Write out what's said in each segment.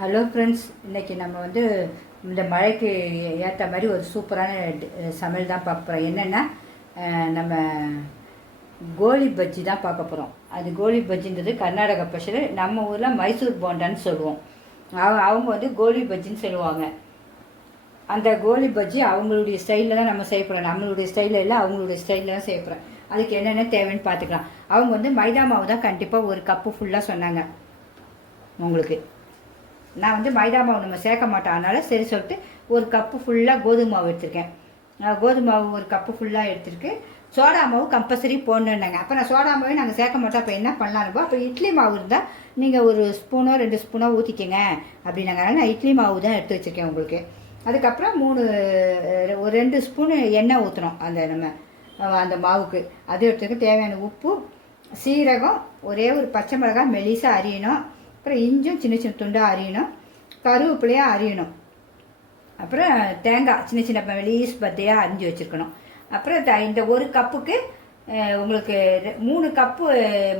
Hello friends இன்றைக்கி நம்ம வந்து இந்த மழைக்கு ஏற்ற மாதிரி ஒரு சூப்பரான சமையல் தான் பார்க்க போகிறோம் என்னென்னா நம்ம கோலி பஜ்ஜி தான் பார்க்க போகிறோம் அது கோலி பஜ்ஜின்றது கர்நாடகா ஸ்பெஷல் நம்ம ஊரில் மைசூர் போண்டான்னு சொல்லுவோம். அவ- அவங்க வந்து கோலி பஜ்ஜின்னு சொல்லுவாங்க. அந்த கோலி பஜ்ஜி அவங்களுடைய ஸ்டைலில் தான் நம்ம செய்யப்படுறோம் நம்மளுடைய ஸ்டைலில் இல்லை அவங்களுடைய ஸ்டைலில் தான் செய்யப்படுறோம் அதுக்கு என்னென்ன தேவைன்னு பார்த்துக்கலாம். அவங்க வந்து மைதா மாவு தான் கண்டிப்பாக ஒரு கப்பு ஃபுல்லாக சொன்னாங்க. உங்களுக்கு? நான் வந்து மைதா மாவு நம்ம சேர்க்க மாட்டோம். அதனால் சரி சொல்லிட்டு ஒரு கப்பு ஃபுல்லாக கோதுமை மாவு எடுத்திருக்கேன். கோதுமை மாவு ஒரு கப்பு ஃபுல்லாக எடுத்திருக்கு. சோடா மாவு கம்பல்சரி போடணுன்னாங்க அப்போ நான் சோடா மாவே நாங்கள் சேர்க்க மாட்டோம். அப்போ என்ன பண்ணலான்னு அப்போ இட்லி மாவு இருந்தால் நீங்கள் ஒரு ஸ்பூனோ ரெண்டு ஸ்பூனோ ஊற்றிக்கங்க அப்படின்னாங்க. நான் இட்லி மாவு தான் எடுத்து வச்சுருக்கேன் உங்களுக்கு. அதுக்கப்புறம் மூணு ஒரு ரெண்டு ஸ்பூனு எண்ணெய் ஊற்றணும் அந்த நம்ம அந்த மாவுக்கு. அது எடுத்துக்க தேவையான உப்பு சீரகம் ஒரே ஒரு பச்சை மிளகாய் மெலிசாக அரியணும். அப்புறம் இஞ்சும் சின்ன சின்ன துண்டாக அரியணும். கருவேப்பிலையாக அரியணும். அப்புறம் தேங்காய் சின்ன சின்ன லீஸ் பத்தையாக அரிஞ்சு வச்சுருக்கணும். அப்புறம் த- இந்த ஒரு கப்புக்கு உங்களுக்கு மூணு கப்பு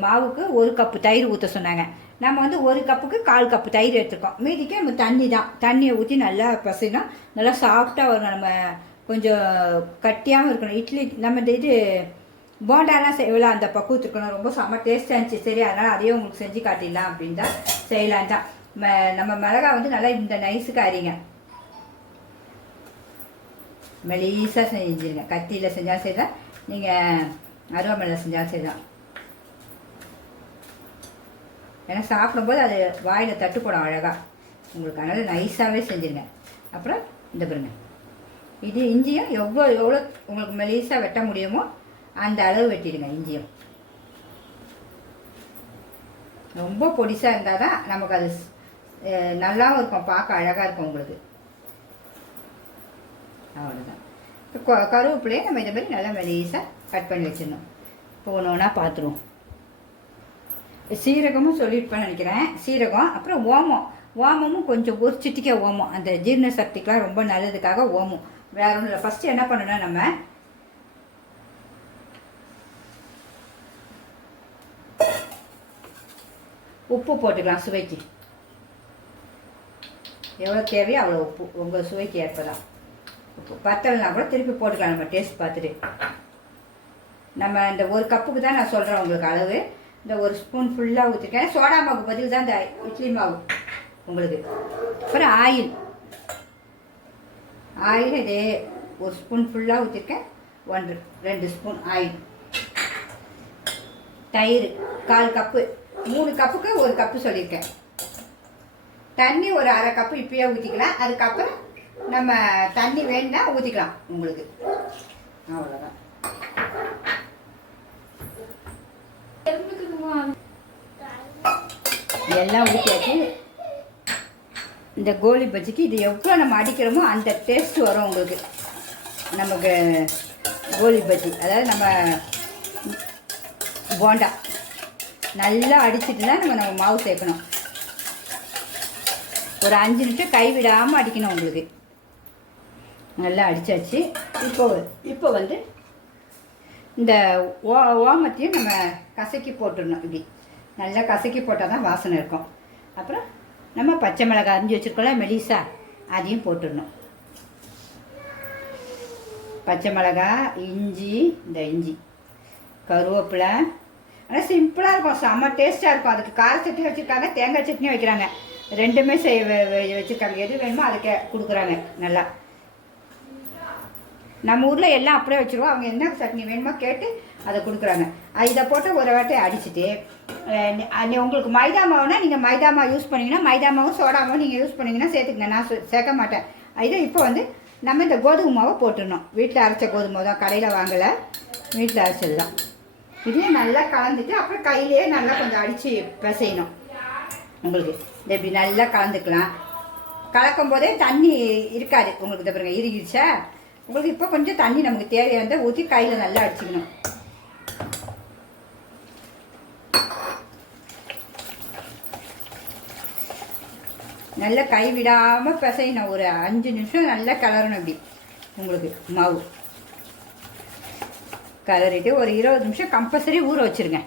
மாவுக்கு ஒரு கப்பு தயிர் ஊற்ற சொன்னாங்க. நம்ம வந்து ஒரு கப்புக்கு கால் கப்பு தயிர் எடுத்துருக்கோம். மீதிக்கு நம்ம தண்ணி தான். தண்ணியை ஊற்றி நல்லா பசினா நல்லா சாஃப்டாக வரும். நம்ம கொஞ்சம் கட்டியாகவும் இருக்கணும். இட்லி நம்ம இந்த இது போண்டாலாம் செய்யலாம் அந்த பக்குவத்து இருக்கணும் ரொம்ப செம்ம டேஸ்ட்டாக இருந்துச்சு. சரி அதனால் அதையே உங்களுக்கு செஞ்சு காட்டிடலாம் அப்படின்னு தான் செய்யலாம் தான் ம- நம்ம மிளகா வந்து நல்லா இந்த நைஸுக்கு அரிங்க மெலீஸாக செஞ்சுருங்க. கத்தியில் செஞ்சாலும் சரி தான் நீங்கள் அருவாமலை செஞ்சாலும் சரி தான் ஏன்னா சாப்பிடும்போது அது வாயில் தட்டுப்படும் அழகாக உங்களுக்கு அதனால் நைஸாகவே செஞ்சுருங்க. அப்புறம் இந்த பாருங்க. இது இஞ்சியும் எவ்வளோ எவ்வளோ உங்களுக்கு மெலீஸாக வெட்ட முடியுமோ அந்த அளவு வெட்டிடுங்க இஞ்சியும். ரொம்ப பொடிசாக இருந்தால் தான் நமக்கு அது நல்லாவும் இருக்கும். பார்க்க அழகாக இருக்கும் உங்களுக்கு. அவ்வளோதான் இப்போ கருவேப்பிலையே நம்ம இதை மாதிரி நல்லா மெலீஸாக கட் பண்ணி வச்சிடணும். இப்போ ஒன்று ஒன்றா பார்த்துருவோம். சீரகமும் சொல்லியிருப்பேன்னு நினைக்கிறேன். சீரகம் அப்புறம் ஓமம். ஓமமும் கொஞ்சம் ஒரு சிட்டிக்க ஓமம். அந்த ஜீரண சக்திக்கெலாம் ரொம்ப நல்லதுக்காக ஓமம். வேற ஒன்றும் இல்லை. ஃபஸ்ட்டு என்ன பண்ணணும்னா நம்ம உப்பு போட்டுக்கலாம் சுவைக்கு. எவ்வளோ தேவையோ அவ்வளோ உப்பு. உங்கள் சுவைக்கு ஏற்பதான். உப்பு பத்தலைனா கூட திருப்பி போட்டுக்கலாம் நம்ம டேஸ்ட் பார்த்துட்டு. நம்ம இந்த ஒரு கப்புக்கு தான் நான் சொல்கிறேன் உங்களுக்கு அளவு. இந்த ஒரு ஸ்பூன் ஃபுல்லாக ஊற்றிருக்கேன் சோடா மாவு பதில் தான் இந்த இட்லி மாவு உங்களுக்கு. அப்புறம் ஆயில். ஆயில் இதே ஒரு ஸ்பூன் ஃபுல்லாக ஊற்றிருக்கேன் ஒன்று ரெண்டு ஸ்பூன் ஆயில். தயிர் கால் கப்பு மூணு கப்புக்கு ஒரு கப்பு சொல்லியிருக்கேன். தண்ணி ஒரு அரை கப்பு இப்பயே ஊற்றிக்கலாம் அதுக்கப்புறம் நம்ம தண்ணி வேணும்னா ஊற்றிக்கலாம் உங்களுக்கு. அவ்வளோதான் எல்லாம் ஊற்றியாச்சு இந்த கோலி பஜ்ஜிக்கு இது எவ்வளோ நம்ம அடிக்கிறோமோ அந்த டேஸ்ட் வரும் உங்களுக்கு. நமக்கு கோலி பஜ்ஜி. அதாவது நம்ம போண்டா. நல்லா அடிச்சிட்டு தான் நம்ம நம்ம மாவு சேர்க்கணும். ஒரு அஞ்சு நிமிஷம் கைவிடாமல் அடிக்கணும் உங்களுக்கு. நல்லா அடித்தாச்சு இப்போ இப்போ வந்து இந்த ஓ ஓமத்தையும் நம்ம கசக்கி போட்டுடணும் இப்படி. நல்லா கசக்கி போட்டால் தான் வாசனை இருக்கும். அப்புறம் நம்ம பச்சை மிளகாய் அரிஞ்சு வச்சுருக்கோம்ல மெலிசா அதையும் போட்டுடணும். பச்சை மிளகாய் இஞ்சி இந்த இஞ்சி கருவேப்பிலை ஆனால் சிம்பிளாக இருக்கும். செம்ம டேஸ்ட்டாக இருக்கும். அதுக்கு கார சட்னி வச்சுருக்காங்க தேங்காய் சட்னி வைக்கிறாங்க. ரெண்டுமே செய் வச்சுருக்காங்க. எது வேணுமோ அதுக்கு கொடுக்குறாங்க நல்லா. நம்ம ஊரில் எல்லாம் அப்படியே வச்சுருவோம். அவங்க என்ன சட்னி வேணுமோ கேட்டு அதை கொடுக்குறாங்க. அது இதை போட்டு ஒரு வாட்டி அடிச்சுட்டு உங்களுக்கு மைதா மாவுனா நீங்கள் மைதா மாவு யூஸ் பண்ணிங்கன்னா மைதா மாவும் சோடா மாவும் நீங்கள் யூஸ் பண்ணிங்கன்னா சேர்த்துக்கங்க. நான் சேர்க்க மாட்டேன். இது இப்போ வந்து நம்ம இந்த கோதுமை மாவை போட்டுடணும். வீட்டில் அரைச்ச கோதுமை தான். கடையில் வாங்கலை. வீட்டில் அரைச்சது தான் இதையும் நல்லா கலந்துட்டு அப்புறம் கையிலேயே நல்லா கொஞ்சம் அடித்து பிசையணும். உங்களுக்கு இந்த இப்படி நல்லா கலந்துக்கலாம். கலக்கும் போதே தண்ணி இருக்காது உங்களுக்கு இந்த பாருங்க இறுகிடுச்சா? உங்களுக்கு இப்போ கொஞ்சம் தண்ணி நமக்கு தேவையானதை ஊற்றி கையில் நல்லா அடிச்சுக்கணும். நல்லா கை விடாமல் பிசையணும். ஒரு அஞ்சு நிமிஷம் நல்லா கிளறணும் இப்படி. உங்களுக்கு மாவு. கிளறிட்டு ஒரு இருபது நிமிஷம் கம்பல்சரி ஊற வச்சிருங்க.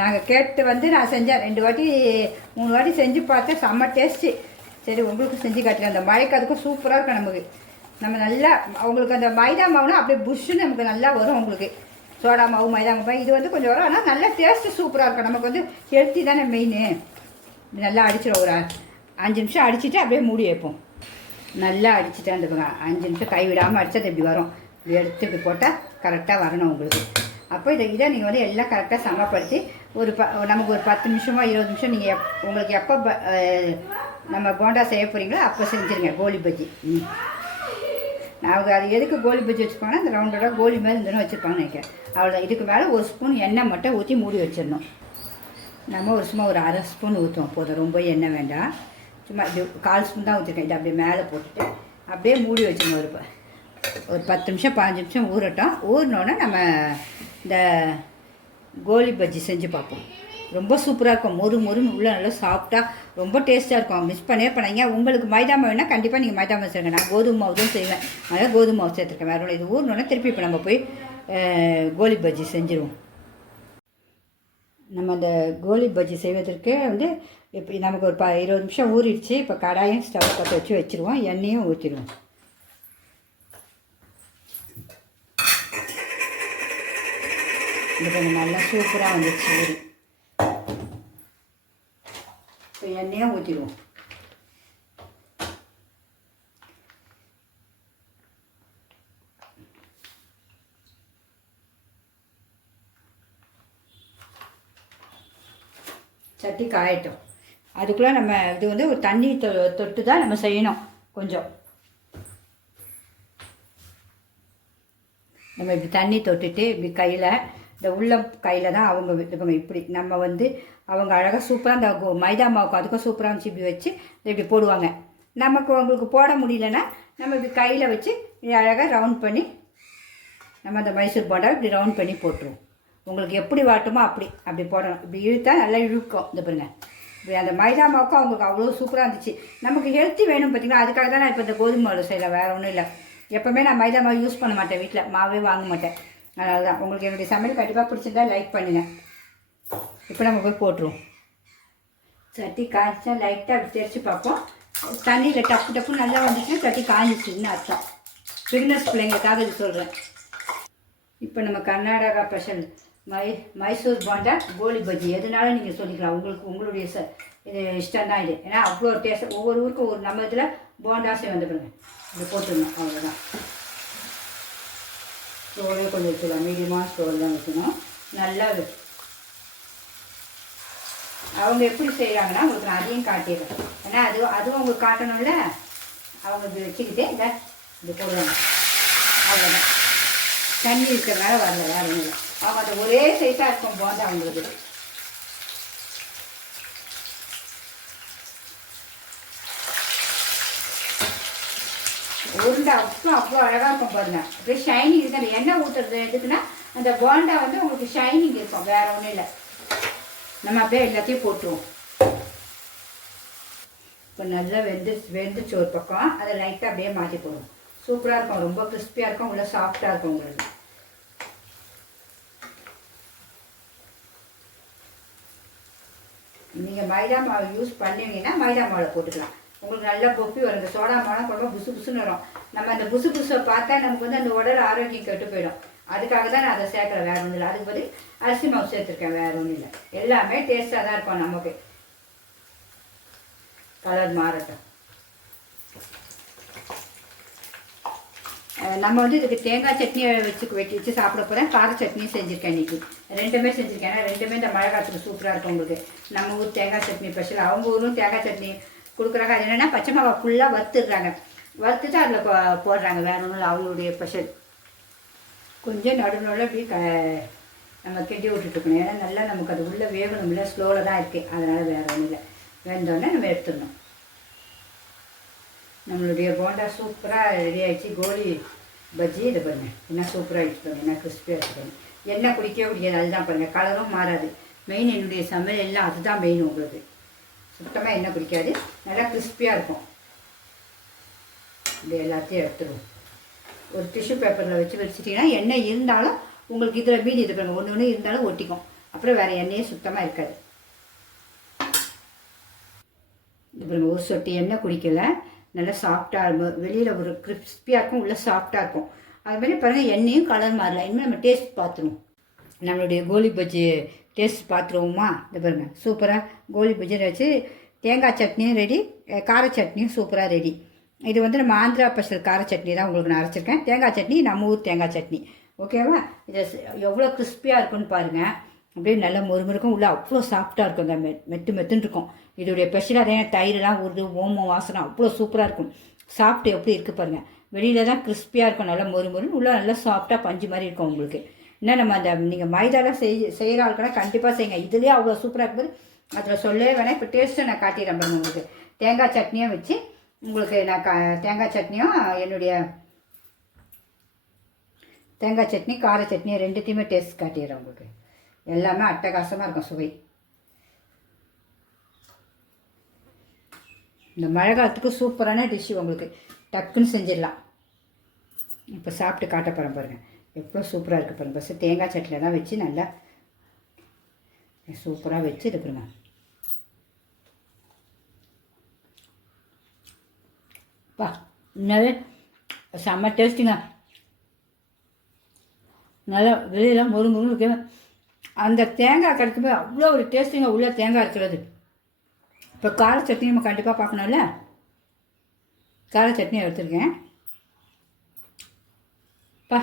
நாங்கள் கேட்டு வந்து நான் செஞ்சேன். ரெண்டு வாட்டி மூணு வாட்டி செஞ்சு பார்த்தேன் செம்ம டேஸ்ட்டு சரி உங்களுக்கு செஞ்சு காட்டுறேன் அந்த மழைக்கு அதுக்கும் சூப்பராக இருக்கும் நமக்கு. நம்ம நல்லா அவங்களுக்கு அந்த மைதா மாவுனா அப்படியே புஷ்ஷுன்னு நமக்கு நல்லா வரும் உங்களுக்கு சோடா மாவு மைதா மாவு இது வந்து கொஞ்சம் வரும். ஆனால் நல்லா டேஸ்ட்டு சூப்பராக இருக்கும். நமக்கு வந்து ஹெல்த்தி தானே மெயின் நல்லா அடிச்சிடும் ஒரு அஞ்சு நிமிஷம் அடிச்சுட்டு அப்படியே மூடி வைப்போம். நல்லா அடிச்சுட்டேன் அந்த அஞ்சு நிமிஷம் கை விடாமல் அடிச்சா இப்படி வரும்? எடுத்து இப்படி போட்டால் கரெக்டாக வரணும் உங்களுக்கு. அப்போ இதை இதை நீங்கள் வந்து எல்லாம் கரெக்டாக சமப்படுத்தி ஒரு ப நமக்கு ஒரு பத்து நிமிஷமோ இருபது நிமிஷம் நீங்கள் எப் உங்களுக்கு எப்போ ப- நம்ம போண்டா செய்ய போகிறீங்களோ அப்போ செஞ்சுருங்க கோலி பஜ்ஜி. ம். அவங்க அது எதுக்கு கோலி பஜ்ஜி வச்சுருப்பாங்கன்னா அந்த ரவுண்டோட கோலி மாதிரி இருந்துன்னு வச்சுருப்பாங்கன்னு நினைக்கிறேன். அவ்வளோ இதுக்கு மேலே ஒரு ஸ்பூன் எண்ணெய் மட்டும் ஊற்றி மூடி வச்சிடணும். நம்ம ஒரு சும்மா ஒரு அரை ஸ்பூன் ஊற்றுவோம் போதும். ரொம்ப எண்ணெய் வேண்டாம். சும்மா இது கால் ஸ்பூன் தான் ஊற்றிருக்கேன் இது அப்படியே மேலே போட்டுட்டு அப்படியே மூடி வச்சிடணும் ஒரு ஒரு பத்து நிமிஷம் பாஞ்சு நிமிஷம் ஊறட்டும். ஊறினோன்னே நம்ம இந்த கோலி பஜ்ஜி செஞ்சு பார்ப்போம். ரொம்ப சூப்பராக இருக்கும். மொறு மொறுன்னு உள்ளே நல்லா சாஃப்டாக ரொம்ப டேஸ்ட்டாக இருக்கும். மிஸ் பண்ணே பண்ணாங்க உங்களுக்கு மைதா மாவு வேணால் கண்டிப்பாக நீங்கள் மைதா மாவு செய்யுங்க நான் கோதுமை மாவு தான் செய்வேன். அதனால் கோதுமை மாவு சேர்த்துருக்கேன். வேறு ஒன்றும் இது ஊறினோடனே திருப்பி இப்போ நம்ம போய் கோலி பஜ்ஜி செஞ்சுருவோம். நம்ம அந்த கோலி பஜ்ஜி செய்வதற்கு வந்து இப்போ நமக்கு ஒரு ப இருபது நிமிஷம் ஊறிடுச்சு. இப்போ கடாயும் ஸ்டவ் பற்ற வச்சு வச்சுருவோம். எண்ணெயும் ஊற்றிடுவோம் இது கொஞ்சம் நல்லா சூப்பராக வந்துச்சு ஊறி இப்போ எண்ணெயும் ஊற்றிடுவோம் சட்டி காயட்டும். அதுக்குள்ளே நம்ம இது வந்து ஒரு தண்ணி தொ தொட்டு தான் நம்ம செய்யணும் கொஞ்சம். நம்ம இப்படி தண்ணி தொட்டுட்டு இப்படி கையில் இந்த உள்ள கையில் தான் அவங்க வைப்பாங்க இப்படி நம்ம வந்து அவங்க அழகாக சூப்பராக அந்த கோ- மைதா மாவுக்கு அதுக்கும் சூப்பராக இருந்துச்சு இப்படி வச்சு இப்படி போடுவாங்க. நமக்கு உங்களுக்கு போட முடியலன்னா நம்ம இப்படி கையில் வச்சு அழகாக ரவுண்ட் பண்ணி நம்ம அந்த மைசூர் போண்டா இப்படி ரவுண்ட் பண்ணி போட்டுருவோம். உங்களுக்கு எப்படி வாட்டுமோ அப்படி அப்படி போடணும். இப்படி இழுத்தா நல்லா இழுக்கும். இந்த பாருங்க. இப்படி அந்த மைதா மாவுக்கும் அவங்களுக்கு அவ்வளோ சூப்பராக இருந்துச்சு. நமக்கு ஹெல்த்தி வேணும் பார்த்தீங்கன்னா அதுக்காக தான் நான் இப்போ இந்த கோதுமை மாவு வேறு ஒன்றும் இல்லை. எப்போவுமே நான் மைதா மாவு யூஸ் பண்ண மாட்டேன் வீட்டில் மாவே வாங்க மாட்டேன். அதனால தான் உங்களுக்கு என்னுடைய சமையல் கண்டிப்பாக பிடிச்சிருந்தா லைக் பண்ணுங்கள் இப்போ நம்ம போய் போட்டுருவோம். சட்டி காய்ச்சா லைட்டாக அப்படி தெரிச்சு பார்ப்போம். தண்ணியில் டப்பு டப்பு நல்லா வந்துச்சுன்னா சட்டி காய்ஞ்சிச்சுன்னு அர்த்தம். பிகினர்ஸ் பிள்ளைங்களுக்காக இது சொல்கிறேன் இப்போ நம்ம கர்நாடகா ஸ்பெஷல் மை மைசூர் போண்டா கோலி பஜ்ஜி. எதுனாலும் நீங்கள் சொல்லிக்கலாம். உங்களுக்கு உங்களுடைய ச இது இஷ்டம் தான் இது. ஏன்னா அவ்வளோ டேஸ்ட் ஒவ்வொரு ஊருக்கும் ஒரு நம்ம இதில் போண்டாசை வந்து பாருங்க இது போட்டுடணும் அவ்வளோதான் ஸ்டோரே கொஞ்சம் வச்சுக்கலாம். மீடியமாக ஸ்டோர் தான் வைக்கணும் நல்லா அவங்க எப்படி செய்கிறாங்கன்னா உங்களுக்கு நான் அதையும் காட்டிடுறேன். ஏன்னா அது அதுவும் உங்களுக்கு காட்டணும்ல? அவங்க இது வச்சுக்கிட்டு இந்த இது போடுவாங்க. அவ்வளோதான் தண்ணி இருக்கிறதுனால வரல வேறு அவங்க அதை ஒரே சைஸாக இருக்கும் போது அவங்களுக்கு. உருண்டை அவ்வளோ அவ்வளோ அழகாக இருக்கும் பாருங்க. அப்படியே ஷைனிங் இருக்கு அந்த எண்ணெய் ஊற்றுறது எதுக்குன்னா அந்த போண்டா வந்து உங்களுக்கு ஷைனிங் இருக்கும் வேற ஒன்றும் இல்லை. நம்ம அப்படியே எல்லாத்தையும் போட்டுருவோம். இப்போ நல்லா வெந்து வெந்துச்சு ஒரு பக்கம். அதை லைட்டாக அப்படியே மாற்றி போடுவோம். சூப்பராக இருக்கும் ரொம்ப கிறிஸ்பியாக இருக்கும் உள்ள சாஃப்டாக இருக்கும் உங்களுக்கு. நீங்கள் மைதா மாவு யூஸ் பண்ணுவீங்கன்னா மைதா மாவில் போட்டுக்கலாம். உங்களுக்கு நல்லா பொப்பி வரும். இந்த சோடா மாவுலாம் குழம்பு புசு புசுன்னு வரும். நம்ம அந்த புசு புசுவை பார்த்தா நமக்கு வந்து அந்த உடல் ஆரோக்கியம் கெட்டு போயிடும். அதுக்காக தான் நான் அதை சேர்க்குறேன் வேற ஒன்றும் இல்லை. அதுக்கு பதில் அரிசி மாவு சேர்த்துருக்கேன் வேற ஒன்றும் இல்லை. எல்லாமே டேஸ்ட்டாக தான் இருக்கும் நமக்கு. கலர் மாறட்டும். நம்ம வந்து இதுக்கு தேங்காய் சட்னி வச்சு வெட்டி வச்சு சாப்பிட போகிறேன் கார சட்னி செஞ்சுருக்கேன் இன்னைக்கு. ரெண்டுமே செஞ்சுருக்கேன். ஏன்னா ரெண்டுமே இந்த மழை காலத்துக்கு சூப்பராக இருக்கும் உங்களுக்கு. நம்ம ஊர் தேங்காய் சட்னி ஸ்பெஷல் அவங்க ஊரும் தேங்காய் சட்னி கொடுக்குறாங்க அது என்னென்னா பச்சை மிளகா ஃபுல்லாக வறுத்துடுறாங்க. வறுத்துட்டு அதில் போடுறாங்க. வேற ஒன்றும் இல்லை அவங்களுடைய ஸ்பெஷல் கொஞ்சம் நடுநடுவில் அப்படியே க நம்ம கெட்டி விட்டுட்டுருக்கணும் ஏன்னா நல்லா நமக்கு அது உள்ளே வேகணும்ல ஸ்லோவில் தான் இருக்குது அதனால் வேற ஒன்றும் இல்லை. வெந்தோடனே நம்ம எடுத்துடணும். நம்மளுடைய போண்டா சூப்பராக ரெடி ஆகிடுச்சு கோலி பஜ்ஜி இதை பாருங்க. என்ன சூப்பராக ஆகிடுச்சு என்ன கிறிஸ்பியாக இருக்கு எண்ணெய் குடிக்கவே முடியாது அதுதான் பண்ணுங்கள் கலரும் மாறாது. மெயின் என்னுடைய சமையல் எல்லாம் அதுதான் மெயின் உங்களுக்கு. சுத்தமாக எண்ணெய் குடிக்காது நல்லா கிறிஸ்பியாக இருக்கும். இது எல்லாத்தையும் எடுத்துருவோம். ஒரு டிஷ்யூ பேப்பரில் வச்சு வச்சுட்டிங்கன்னா எண்ணெய் இருந்தாலும் உங்களுக்கு இதில் மீதி இது பண்ணுங்க ஒன்று ஒன்று இருந்தாலும் ஒட்டிக்கும். அப்புறம் வேறு எண்ணெயே சுத்தமாக இருக்காது. இது அப்புறம் ஒரு சொட்டு எண்ணெய் குடிக்கல. நல்லா சாஃப்டாக இருக்கும் வெளியில் ஒரு கிறிஸ்பியாக இருக்கும் உள்ளே சாஃப்டாக இருக்கும். அது மாதிரி பாருங்கள் எண்ணெயும் கலர் மாறல. இனிமேல் நம்ம டேஸ்ட் பார்த்துருவோம். நம்மளுடைய கோலி பஜ்ஜி டேஸ்ட் பார்த்துருவோமா இந்த பாருங்க. சூப்பராக கோலி பஜ்ஜி வச்சு தேங்காய் சட்னியும் ரெடி கார சட்னியும் சூப்பராக ரெடி இது வந்து நம்ம ஆந்திரா ஸ்பெஷல் கார சட்னி தான் உங்களுக்கு நான் அரைச்சிருக்கேன். தேங்காய் சட்னி நம்ம ஊர் தேங்காய் சட்னி. ஓகேவா இது எவ்வளோ கிறிஸ்பியாக இருக்குன்னு பாருங்கள் அப்படியே நல்லா முறுமுறுக்கும். உள்ளே அவ்வளோ சாஃப்டாக இருக்கும். அந்த மெ மெத்து மெத்துன்னு இருக்கும். இதோடைய ஸ்பெஷலாக அதே தயிரெலாம் உருது ஓமம் வாசனை அவ்வளோ சூப்பராக இருக்கும். சாப்பிட்டு எப்படி இருக்குது பாருங்கள் வெளியில் தான் கிறிஸ்பியாக இருக்கும். நல்லா மொறுமொறுன்னு உள்ளே நல்லா சாஃப்டாக பஞ்சு மாதிரி இருக்கும் உங்களுக்கு. இன்னும் நம்ம அந்த நீங்கள் மைதாலாம் செய் செய்கிற ஆளுக்கெல்லாம் கண்டிப்பாக செய்யுங்க இதுலேயே அவ்வளோ சூப்பராக இருக்குது அதில் சொல்லவே வேணாம். இப்போ டேஸ்ட்டை நான் காட்டிடுறேன் பாருங்க உங்களுக்கு. தேங்காய் சட்னியும் வச்சு உங்களுக்கு நான் கா தேங்காய் சட்னியும் என்னுடைய தேங்காய் சட்னி கார சட்னி ரெண்டுத்தையுமே டேஸ்ட் காட்டிடுறேன் உங்களுக்கு. எல்லாமே அட்டகாசமாக இருக்கும் சுவை. இந்த மழை காலத்துக்கு சூப்பரான டிஷ்ஷு உங்களுக்கு. டக்குன்னு செஞ்சிடலாம். இப்போ சாப்பிட்டு காட்ட போகிறேன் பாருங்கள் எவ்வளோ சூப்பராக இருக்குது பாருங்கள் ஃபஸ்ட்டு தேங்காய் சட்னியில் தான் வச்சு நல்லா சூப்பராக வச்சு இது பாருங்க பா செம்ம டேஸ்ட்டுங்க நல்லா வெளியெல்லாம் முரு முருன்னு இருக்கு அந்த தேங்காய் கிடைக்கும்போது அவ்வளோ ஒரு டேஸ்ட்டுங்க உள்ளே தேங்காய் இருக்கிறது இப்போ கார சட்னி நம்ம கண்டிப்பாக பார்க்கணும்ல? கார சட்னி எடுத்துருக்கேன். பா.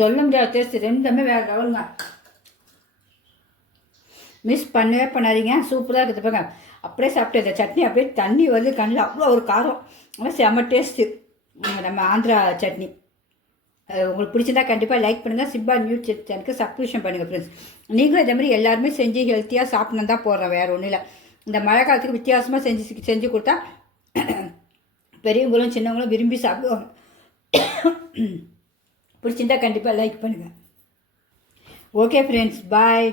சொல்ல முடியாத டேஸ்ட் ரெண்டுமே வேறு லெவலுங்க. மிஸ் பண்ணவே பண்ணாதீங்க. சூப்பராக இருக்குது பாருங்க. அப்படியே சாப்பிட்டு இந்த சட்னி அப்படியே தண்ணி வந்து கண்ணில் அவ்வளோ ஒரு காரம். ஆனால் செம்ம டேஸ்ட்டு நம்ம ஆந்திரா சட்னி. அது உங்களுக்கு பிடிச்சிருந்தா கண்டிப்பாக லைக் பண்ணுங்கள் சிப்பா நியூஸ் சேனலுக்கு சப்ஸ்கிரிப்ஷன் பண்ணுங்கள் ஃப்ரெண்ட்ஸ் நீங்களும் இதே மாதிரி எல்லாருமே செஞ்சு ஹெல்த்தியாக சாப்பிட்ணும் தான் போடுறேன். வேறு ஒன்றும் இல்லை. இந்த மழை காலத்துக்கு வித்தியாசமாக செஞ்சு செஞ்சு கொடுத்தா பெரியவங்களும் சின்னவங்களும் விரும்பி சாப்பிடுவாங்க. பிடிச்சிருந்தா கண்டிப்பாக லைக் பண்ணுங்கள் ஓகே ஃப்ரெண்ட்ஸ் பாய்